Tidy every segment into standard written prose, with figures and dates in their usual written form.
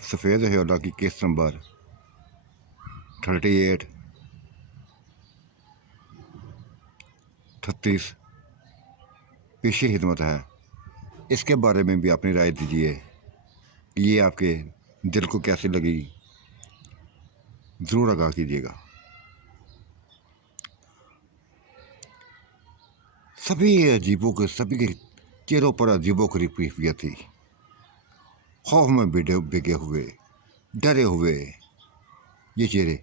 सफ़ेद हयोला की किस्त नंबर 38 36 पेशी खिदमत है। इसके बारे में भी अपनी राय दीजिए कि ये आपके दिल को कैसी लगी, ज़रूर आगाह कीजिएगा। सभी के चेहरों पर अजीबो गरीब कैफियत थी। खौफ में बिके हुए, डरे हुए ये चेहरे,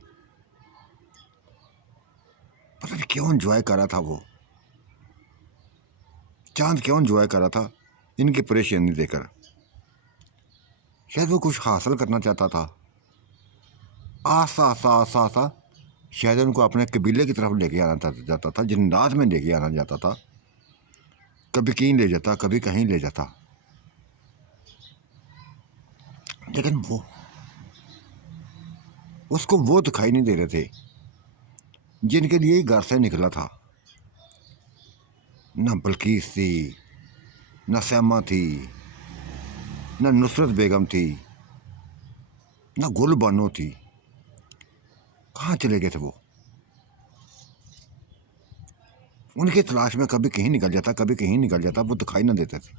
पता नहीं क्यों एंजॉय कर रहा था वो चांद, क्यों एंजॉय कर रहा था इनकी परेशानी देखकर। शायद वो कुछ हासिल करना चाहता था। आसा आसा आसा आसा शायद उनको अपने कबीले की तरफ लेके आना जाता था, जिन्नात में लेके आना जाता था। कभी कहीं ले जाता, कभी कहीं ले जाता, लेकिन वो उसको वो दिखाई नहीं दे रहे थे जिनके लिए घर से निकला था। न बल्कीस थी, न सैमा थी, न नुसरत बेगम थी, न गुल बानो थी। कहाँ चले गए थे वो? उनकी तलाश में कभी कहीं निकल जाता, कभी कहीं निकल जाता, वो दिखाई ना देते थे।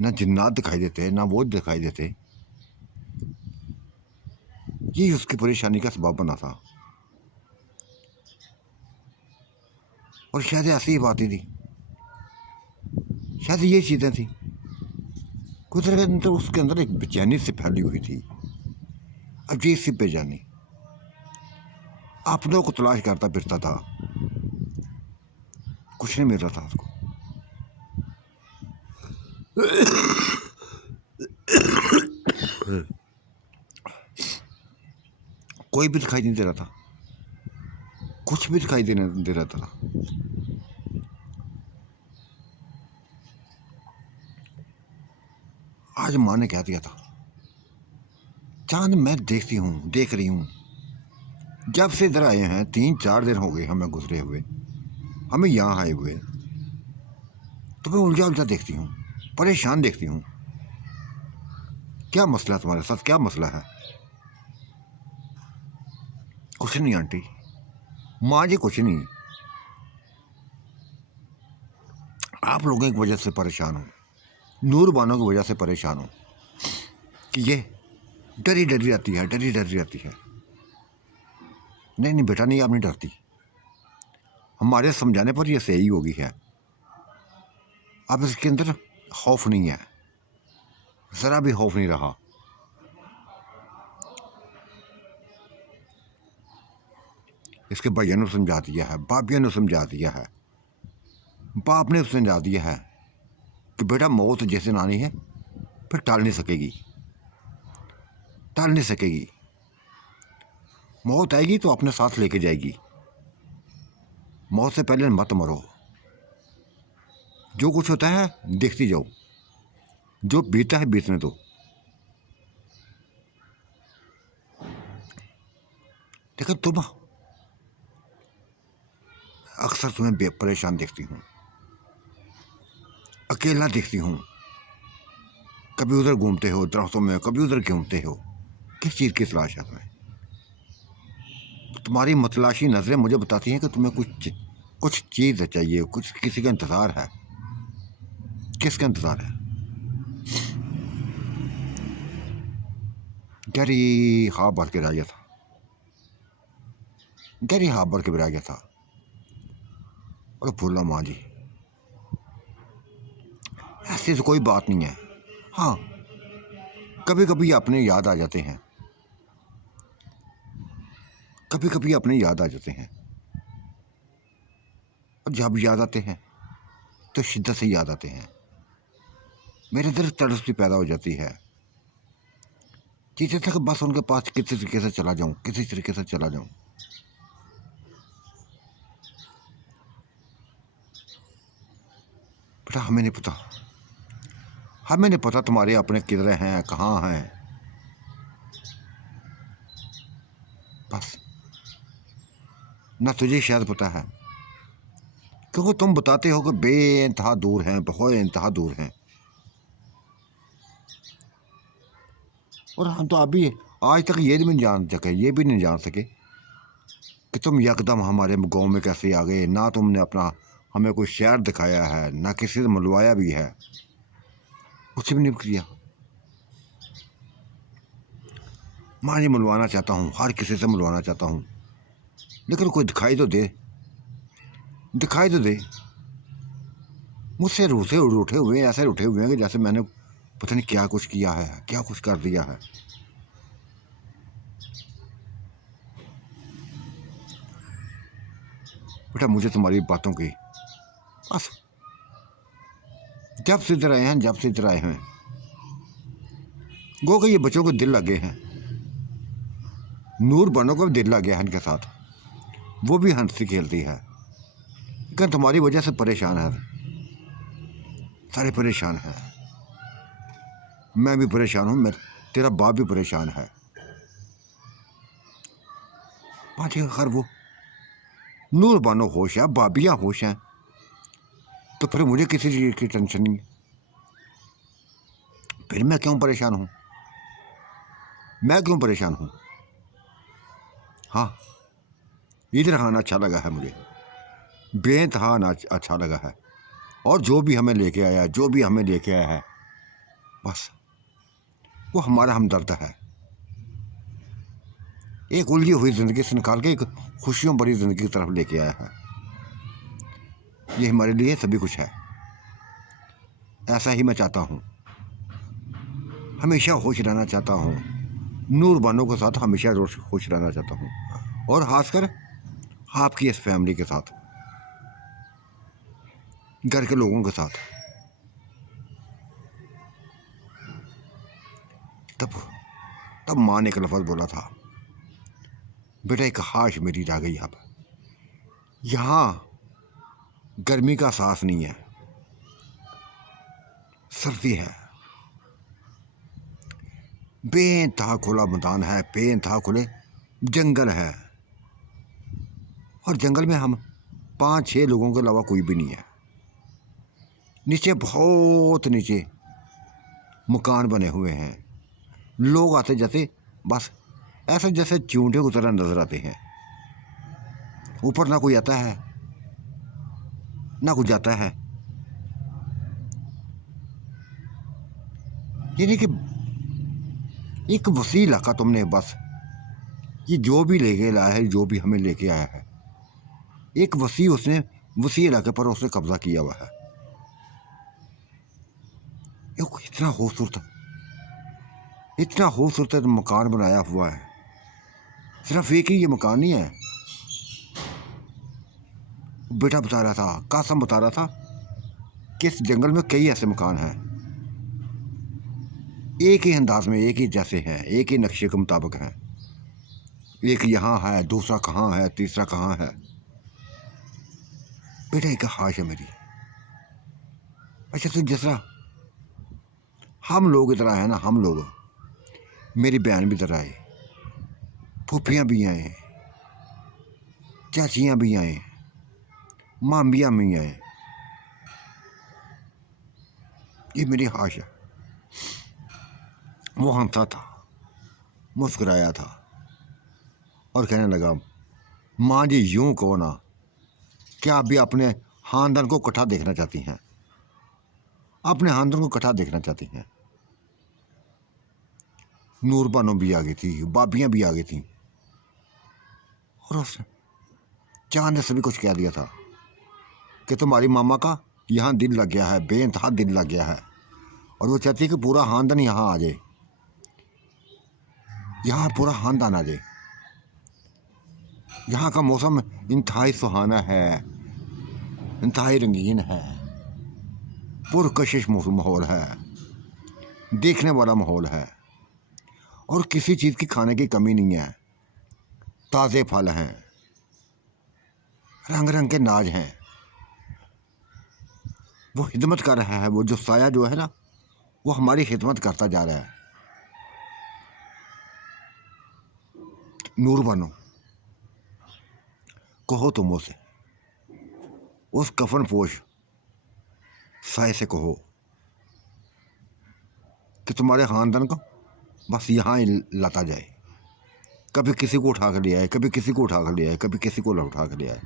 न जिन्नात दिखाई देते, ना वो दिखाई देते। यही उसकी परेशानी का सबब बना था। और शायद ऐसी ही बातें थी, शायद ये चीज़ें थी। कुछ तो उसके अंदर एक बेचैनी से फैली हुई थी, अजीब सी बेचैनी। अपनों को तलाश करता फिरता था, कुछ नहीं मिल रहा था उसको। कोई भी दिखाई नहीं दे रहा था, कुछ भी दिखाई देने दे रहा था। आज माँ ने कह दिया था, चांद मैं देख रही हूँ, जब से इधर आए हैं 3-4 दिन हो गए हमें गुजरे हुए, हमें यहाँ आए हुए, तो मैं उलझा उलझा देखती हूँ, परेशान देखती हूँ। क्या मसला है तुम्हारे साथ, क्या मसला है? कुछ नहीं आंटी, माँ जी कुछ नहीं, आप लोगों की वजह से परेशान हूँ, नूर बानो की वजह से परेशान हूँ कि ये डरी डरी रहती है, डरी डरी रहती है। नहीं नहीं बेटा, नहीं, आप नहीं डरती, हमारे समझाने पर यह सही होगी है। अब इसके अंदर खौफ नहीं है, ज़रा भी खौफ नहीं रहा। इसके भैया ने समझा दिया है, भाभिया ने समझा दिया है, बाप ने समझा दिया है कि बेटा मौत जैसे आनी है फिर टाल नहीं सकेगी, टाल नहीं सकेगी। मौत आएगी तो अपने साथ लेके जाएगी। मौत से पहले मत मरो, जो कुछ होता है देखती जाओ, जो बीता है बीतने दो। लेकिन तुम अक्सर तुम्हें परेशान देखती हूँ, अकेला देखती हूँ। कभी उधर घूमते हो दरख्तों में, कभी उधर घूमते हो, किस चीज़ की तलाश है तुम्हें? तुम्हारी मतलाशी नज़रें मुझे बताती हैं कि तुम्हें कुछ चीज़ चाहिए, कुछ किसी का इंतज़ार है। किसका इंतज़ार है? गहरी ख्वाब भर के रह गया था, गहरी ख्वाब भर के रह गया था। और भूला माँ जी, ऐसी तो कोई बात नहीं है। हाँ, कभी कभी अपने याद आ जाते हैं, कभी कभी अपने याद आ जाते हैं। और जब याद आते हैं तो शिद्दत से याद आते हैं। मेरे अंदर तड़प सी पैदा हो जाती है, चीज़ें तक बस उनके पास किसी तरीके से चला जाऊं, किसी तरीके से चला जाऊं। बेटा हमें नहीं पता, हमें नहीं पता तुम्हारे अपने किधर हैं, कहाँ हैं। बस ना तुझे शायद पता है, क्योंकि तुम बताते हो कि बेइंतहा दूर हैं, बहुत इंतहा दूर हैं। और हम तो अभी आज तक ये भी नहीं जान सके, ये भी नहीं जान सके कि तुम यकदम हमारे गांव में कैसे आ गए। ना तुमने अपना हमें कोई शहर दिखाया है, ना किसी से मिलवाया भी है, कुछ भी नहीं किया। मैं ये मिलवाना चाहता हूँ, हर किसी से मिलवाना चाहता हूँ, लेकिन कोई दिखाई तो दे, दिखाई तो दे। मुझसे रूठे हुए हैं, ऐसे रूठे हुए हैं कि जैसे मैंने पता नहीं क्या कुछ किया है, क्या कुछ कर दिया है। बेटा मुझे तुम्हारी बातों की बस जब से इधर आए हैं, जब से इधर आए हैं, गो के ये बच्चों को दिल लगे हैं, नूर बनो को भी दिल लग गया है इनके साथ, वो भी हंसती खेलती है। लेकिन तुम्हारी वजह से परेशान है, सारे परेशान हैं, मैं भी परेशान हूँ, मैं तेरा बाप भी परेशान है। बात अगर वो नूर बानो होश है, बाबियाँ होश हैं, तो फिर मुझे किसी चीज़ की टेंशन नहीं, फिर मैं क्यों परेशान हूँ, मैं क्यों परेशान हूँ। हाँ, इधर आना अच्छा लगा है मुझे, बेइंतहा आना अच्छा लगा है। और जो भी हमें लेके आया, जो भी हमें लेके आया है, बस वो हमारा हमदर्द है। एक उलझी हुई ज़िंदगी से निकाल के एक खुशियों भरी ज़िंदगी की तरफ लेके आया है। ये हमारे लिए सभी कुछ है, ऐसा ही मैं चाहता हूँ, हमेशा खुश रहना चाहता हूँ, नूर बानो के साथ हमेशा रोज खुश रहना चाहता हूँ, और खासकर आपकी इस फैमिली के साथ, घर के लोगों के साथ। तब तब माँ ने एक लफ्ज़ बोला था, बेटा एक ख्वाहिश मेरी रह गई, अब यहाँ गर्मी का एहसास नहीं है, सर्दी है, बेइंतहा खुला मैदान है, बेइंतहा खुले जंगल है, और जंगल में हम 5-6 लोगों के अलावा कोई भी नहीं है। नीचे बहुत नीचे मकान बने हुए हैं, लोग आते जाते बस ऐसे जैसे चूंटे की तरह नजर आते हैं। ऊपर ना कोई आता है ना कोई जाता है, यानी कि एक वसी इलाका तुमने बस, ये जो भी लेके लाया है, जो भी हमें लेके आया है, एक वसी उसने वसी इलाके पर उसने कब्जा किया हुआ है। इतना खूबसूरत, इतना खूबसूरत मकान बनाया हुआ है। सिर्फ एक ही ये मकान नहीं है, बेटा बता रहा था, कासम बता रहा था कि इस जंगल में कई ऐसे मकान हैं, एक ही अंदाज में, एक ही जैसे हैं, एक ही नक्शे के मुताबिक हैं। एक यहाँ है, दूसरा कहाँ है, तीसरा कहाँ है। बेटा एक ख्वाहिश है मेरी, अच्छा तो जिस तरह हम लोग इधर आए ना, हम लोग, मेरी बहन भी इधर आए, फूफियाँ भी आए, चाचियाँ भी आए, मामियाँ भी आए, ये मेरी ख्वाहिश है। वो हंसा था, मुस्कुराया था और कहने लगा, माँ जी यूं कहो ना, क्या आप भी अपने खानदान को इकट्ठा देखना चाहती हैं, अपने खानदान को इकट्ठा देखना चाहती हैं। नूर बानो भी आ गई थी, बाबियाँ भी आ गई थी, और उस चांद ने सभी कुछ कह दिया था कि तुम्हारी मामा का यहाँ दिल लग गया है, बेइंतहा दिल लग गया है, और वो चाहती है कि पूरा खानदान यहाँ आ जाए, यहाँ पूरा खानदान आ जाए। यहाँ का मौसम इंतहाई सुहाना है, इंतहाई रंगीन है, पुरकशिश माहौल है, देखने वाला माहौल है, और किसी चीज़ की खाने की कमी नहीं है। ताज़े फल हैं, रंग रंग के नाज हैं, वो खिदमत कर रहा है, वो जो साया जो है ना, वो हमारी खिदमत करता जा रहा है। नूर बनो, कहो तुम उसे, उस कफन पोश साय से कहो कि तुम्हारे खानदान को बस यहाँ ही लाता जाए, कभी किसी को उठा कर ले आए, कभी किसी को उठा कर ले आए, कभी किसी को उठा कर ले आए।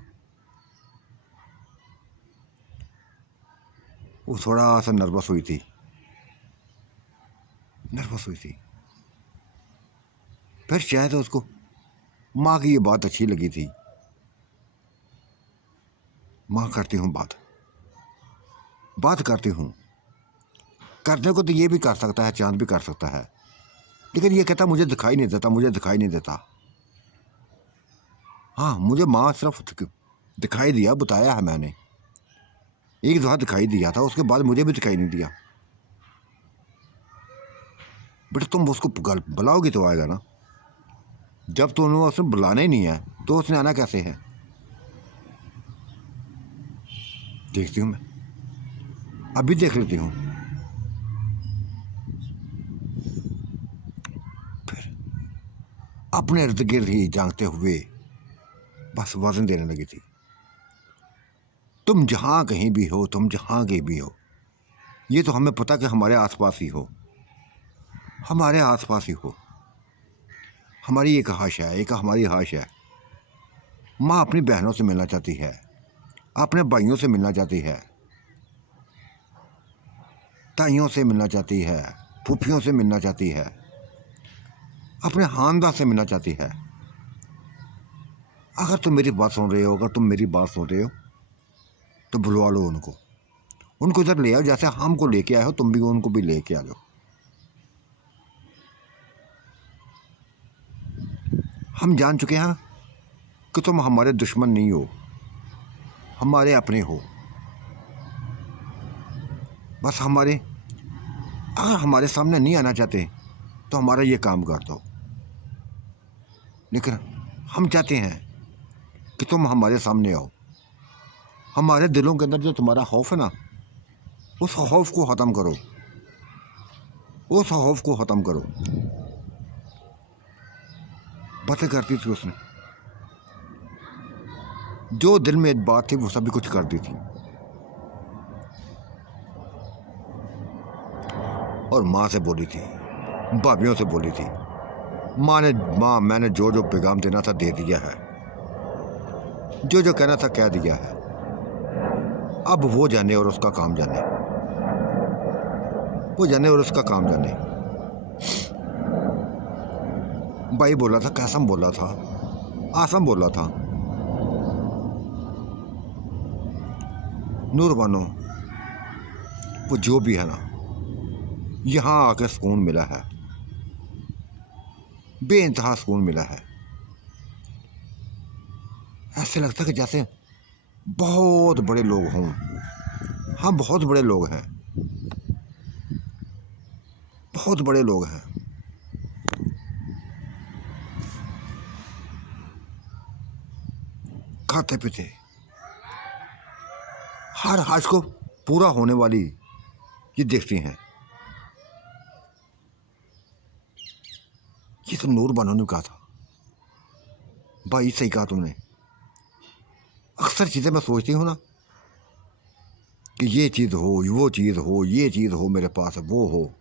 वो थोड़ा सा नर्वस हुई थी, नर्वस हुई थी। फिर शायद उसको माँ की ये बात अच्छी लगी थी। माँ करती हूँ बात करती हूँ। करने को तो ये भी कर सकता है, चांद भी कर सकता है, लेकिन ये कहता मुझे दिखाई नहीं देता, मुझे दिखाई नहीं देता। हाँ, मुझे माँ सिर्फ दिखाई दिया, बताया है मैंने, एक दफ़ा दिखाई दिया था, उसके बाद मुझे भी दिखाई नहीं दिया। बेटा तुम उसको बुलाओगी तो आएगा ना, जब तो उन्होंने उसने बुलाना ही नहीं है तो उसने आना कैसे है। देखती हूँ मैं, अभी देख लेती हूँ। फिर अपने इर्द गिर्द ही जानते हुए बस वजन देने लगी थी। तुम जहाँ कहीं भी हो, तुम जहाँ कहीं भी हो, ये तो हमें पता कि हमारे आसपास ही हो, हमारे आसपास ही हो। हमारी एक ख्वाहिश है, एक हमारी ख्वाहिश है। माँ अपनी बहनों से मिलना चाहती है, अपने भाइयों से मिलना चाहती है, ताइयों से मिलना चाहती है, फूफियों से मिलना चाहती है, अपने खानदान से मिलना चाहती है। अगर तुम मेरी बात सुन रहे हो, अगर तुम मेरी बात सुन रहे हो तो बुलवा लो उनको, उनको इधर ले आओ, जैसे हमको लेके आए हो तुम भी उनको भी लेके आ जाओ। हम जान चुके हैं कि तुम हमारे दुश्मन नहीं हो, हमारे अपने हो। बस अगर हमारे सामने नहीं आना चाहते तो हमारा ये काम कर दो, लेकिन हम चाहते हैं कि तुम हमारे सामने आओ। हमारे दिलों के अंदर जो तुम्हारा खौफ है ना, उस खौफ को ख़त्म करो, उस खौफ को ख़त्म करो। बातें करती थी उसने, जो दिल में एक बात थी वो सभी कुछ कर दी थी। और माँ से बोली थी, भाभीियों से बोली थी। माँ मैंने जो जो पैगाम देना था दे दिया है, जो जो कहना था कह दिया है। अब वो जाने और उसका काम जाने, वो जाने और उसका काम जाने। भाई बोला था, कसम बोला था, आसम बोला था, नूर बानो वो जो भी है ना, यहाँ आकर सुकून मिला है, बेइंतहा सुकून मिला है। ऐसे लगता है कि जैसे बहुत बड़े लोग हों। हम बहुत बड़े लोग हैं, बहुत बड़े लोग हैं। खाते पीते हर हाश को पूरा होने वाली ये देखती हैं। ये तो नूर बानो ने कहा था। भाई सही कहा तुमने। अक्सर चीज़ें मैं सोचती हूँ ना कि ये चीज़ हो, वो चीज़ हो, ये चीज़ हो मेरे पास, वो हो,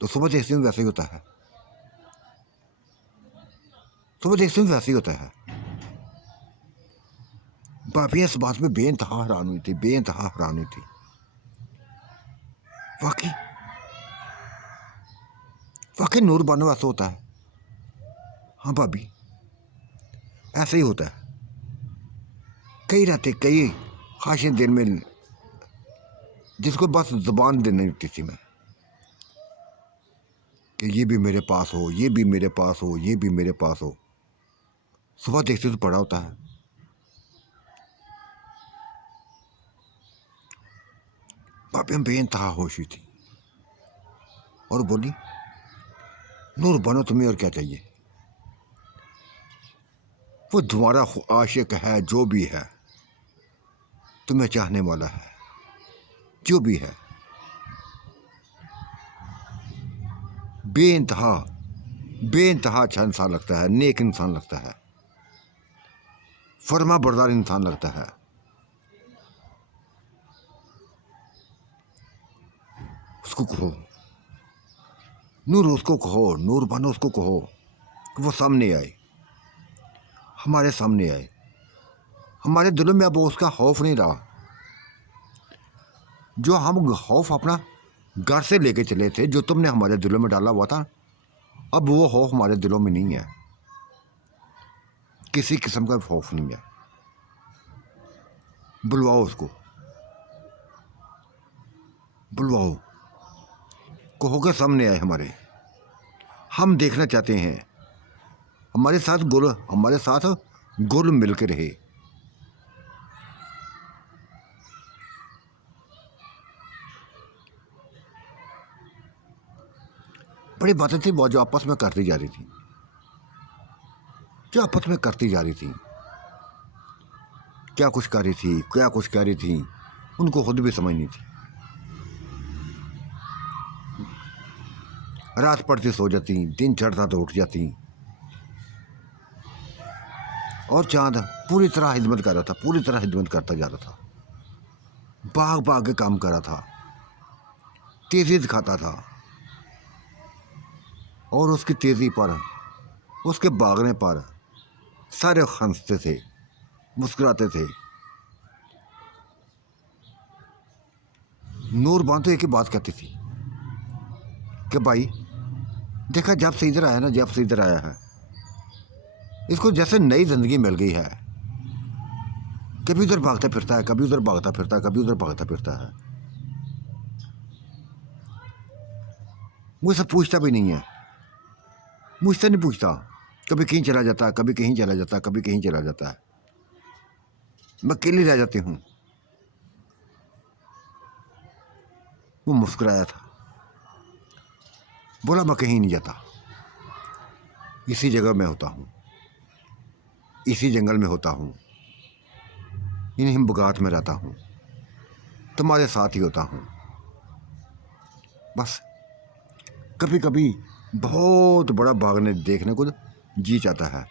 तो सुबह देखती हूँ वैसे ही होता है, सुबह देखती हूँ वैसे ही होता है। भाभी इस बात में बेइंतहा हैरान हुई थी, बेइंतहा हैरान हुई थी। वाकई वाकई नूर बानो ऐसा होता है। हाँ भाभी, ऐसे ही होता है। कई रहते, कई ख्वाहिशें दिल में, जिसको बस जुबान देनी होती थी मैं कि ये भी मेरे पास हो, ये भी मेरे पास हो, ये भी मेरे पास हो। सुबह देखते तो पड़ा होता है। भाभी में बेइंतहा होश हुई थी और बोली, नूर बनो तुम्हें और क्या चाहिए। वो तुम्हारा आशिक है, जो भी है, तुम्हें चाहने वाला है, जो भी है, बेइंतहा बेइंतहा अच्छा इंसान लगता है, नेक इंसान लगता है, फर्मा बरदार इंसान लगता है। उसको कहो नूर उसको कहो, नूर बनो उसको कहो कि वो सामने आए, हमारे सामने आए। हमारे दिलों में अब उसका खौफ नहीं रहा। जो हम खौफ अपना घर से लेके चले थे, जो तुमने हमारे दिलों में डाला हुआ था, अब वो खौफ हमारे दिलों में नहीं है। किसी किस्म का खौफ नहीं है। बुलवाओ उसको, बुलवाओ, कहो के सामने आए हमारे। हम देखना चाहते हैं हमारे साथ गुल मिल के रहे। बड़ी बातें थी वो जो आपस में करती जा रही थी, जो आपस में करती जा रही थी। क्या कुछ कर रही थी, क्या कुछ कह रही थी, उनको खुद भी समझ नहीं थी। रात पड़ती सो जाती, दिन चढ़ता तो उठ जाती। और चांद पूरी तरह हिदमत कर रहा था, पूरी तरह हिदमत करता जा रहा था। भाग भाग के काम कर रहा था, तेजी दिखाता था। और उसकी तेजी पर, उसके भागने पर सारे हंसते थे, मुस्कुराते थे। नूरबान तो एक ही बात कहती थी कि भाई देखा, जब से इधर आया ना, जब से इधर आया है, इसको जैसे नई जिंदगी मिल गई है। कभी उधर भागता फिरता है, कभी उधर भागता फिरता है, कभी उधर भागता फिरता है। मुझसे पूछता भी नहीं है, मुझसे नहीं पूछता। कभी कहीं चला जाता है, कभी कहीं चला जाता है, कभी कहीं चला जाता है। मैं अकेली रह जाती हूँ। वो मुस्कुराया था, बोला मैं कहीं नहीं जाता, इसी जगह में होता हूँ, इसी जंगल में होता हूँ, इन्हीं बगात में रहता हूँ, तुम्हारे साथ ही होता हूँ। बस कभी कभी बहुत बड़ा भागने देखने को जी चाहता है।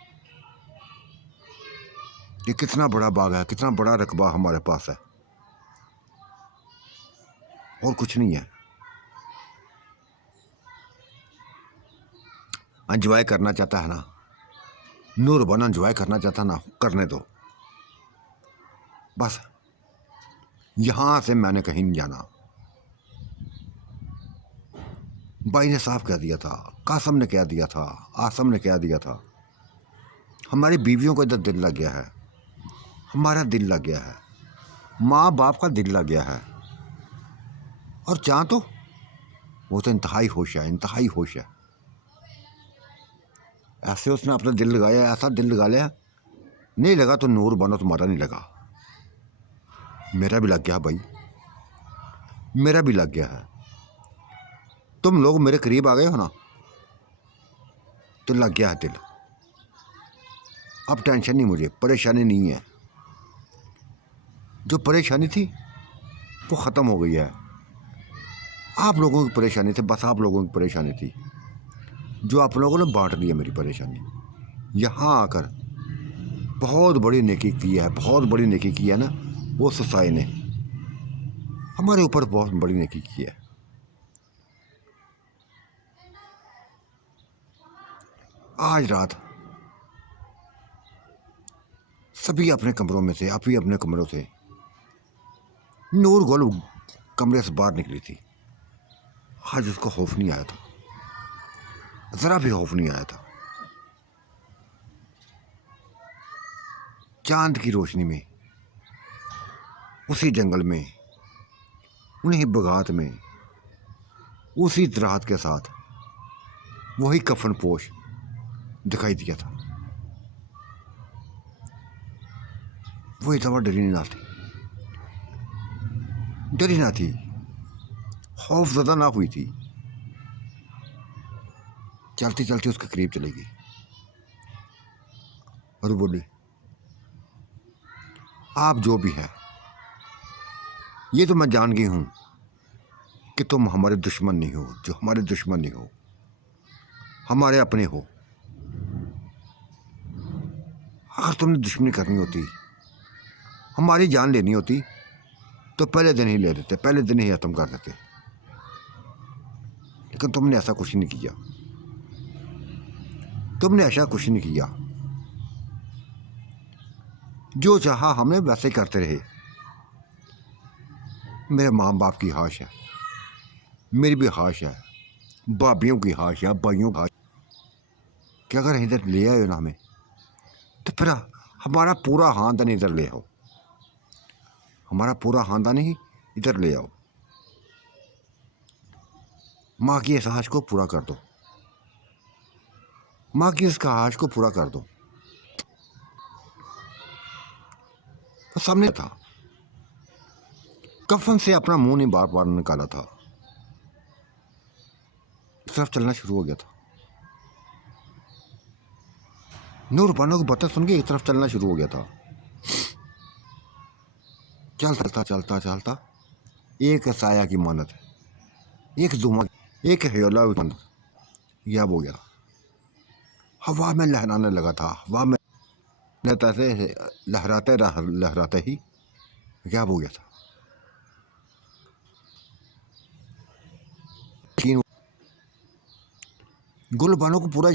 ये कितना बड़ा बाग है, कितना बड़ा रकबा हमारे पास है, और कुछ नहीं है। एंजॉय करना चाहता है ना, नूरबान एंजॉय करना चाहता ना, करने दो। बस यहां से मैंने कहीं नहीं जाना। भाई ने साफ कह दिया था, कासम ने कह दिया था, आसम ने कह दिया था। हमारी बीवियों को इधर दिल लग गया है, हमारा दिल लग गया है, माँ बाप का दिल लग गया है। और चाह तो वो तो इंतहाई होश है, इंतहाई होश है। ऐसे उसने अपना दिल लगाया, ऐसा दिल लगा लिया, नहीं लगा तो नूर बनो तुम्हारा नहीं लगा। मेरा भी लग गया भाई, मेरा भी लग गया है। तुम लोग मेरे करीब आ गए हो ना, तो लग गया है दिल। अब टेंशन नहीं, मुझे परेशानी नहीं है। जो परेशानी थी वो ख़त्म हो गई है। आप लोगों की परेशानी थी, बस आप लोगों की परेशानी थी, जो आप लोगों ने बांट ली है मेरी परेशानी। यहाँ आकर बहुत बड़ी नेकी की है, बहुत बड़ी नेकी की है ना वो सुसाई ने, हमारे ऊपर बहुत बड़ी नेकी की है। आज रात सभी अपने कमरों में से, आप ही अपने कमरों से, नूर गोल कमरे से बाहर निकली थी। आज उसको खौफ नहीं आया था, ज़रा भी खौफ नहीं आया था। चांद की रोशनी में, उसी जंगल में, उन्हीं बगात में, उसी रात के साथ वही कफन पोश दिखाई दिया था। वही दवा डरी ना थी, डरी ना थी, खौफ ज़्यादा ना हुई थी। चलती चलती उसके करीब चली गई और बोली, आप जो भी है, ये तो मैं जान गई हूँ कि तुम हमारे दुश्मन नहीं हो। जो हमारे दुश्मन नहीं हो, हमारे अपने हो। अगर तुमने दुश्मनी करनी होती, हमारी जान लेनी होती, तो पहले दिन ही ले देते, पहले दिन ही ख़त्म कर देते। लेकिन तुमने ऐसा कुछ नहीं किया, तुमने ऐसा कुछ नहीं किया। जो चाहा हमने वैसे करते रहे। मेरे माँ बाप की हाश है, मेरी भी हाश है, भाभीियों की हाश है, भाइयों की हाश। क्या अगर इधर ले आए ना हमें, तो फिर हमारा पूरा खानदान इधर ले आओ, हमारा पूरा खानदान ही इधर ले आओ। माँ की इस ख्वाहिश को पूरा कर दो, माँ की इस ख्वाहिश को पूरा कर दो। तो सामने था, कफन से अपना मुंह नहीं बार बार निकाला था, तरफ चलना शुरू हो गया था। नूरबानो की बातें सुन के एक तरफ चलना शुरू हो गया था। चलता चलता चलता एक साया की मानत, एक जुमा, एक हयोला की मानत, यह हो गया। हवा में लहराने लगा था, हवा में से लहराते लहराते ही क्या हो गया था। गुलबानो को पूरा